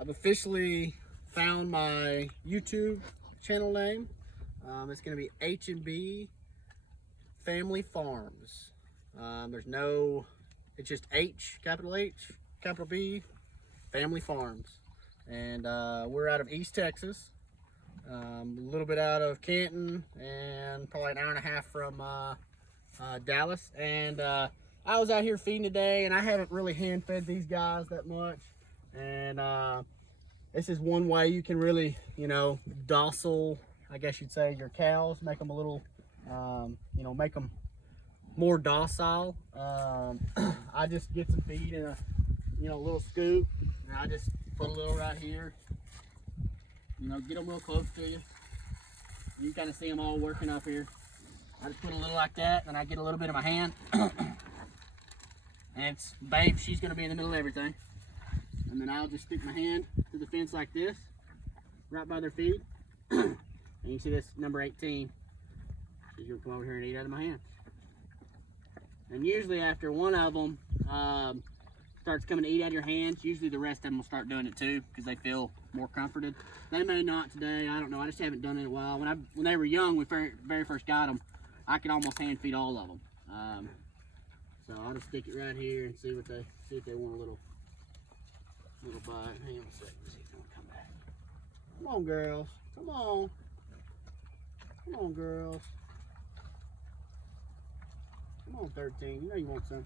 I've officially found my YouTube channel name. It's going to be H&B Family Farms. There's no, it's just H, capital B, Family Farms. And we're out of East Texas, a little bit out of Canton, and probably an hour and a half from Dallas. And I was out here feeding today, and I haven't really hand fed these guys that much. And this is one way you can really, docile, I guess you'd say, your cows, make them a little, make them more docile. I just get some feed in a, little scoop, and I just put a little right here, get them real close to you. You kind of see them all working up here. I just put a little like that, and I get a little bit in my hand. And it's Babe, she's gonna be in the middle of everything. And then I'll just stick my hand through the fence like this, right by their feet. And you see this number 18. She's gonna come over here and eat out of my hand. And usually after one of them starts coming to eat out of your hands, usually the rest of them will start doing it too, because they feel more comforted. They may not today, I don't know, I just haven't done it in a while. When they were young, we very first got them, I could almost hand feed all of them. So I'll just stick it right here and see if they want a little bite. Hang on a second, see if they want to come back. Come on, girls. Come on. Come on, girls. Come on, 13. You know you want some.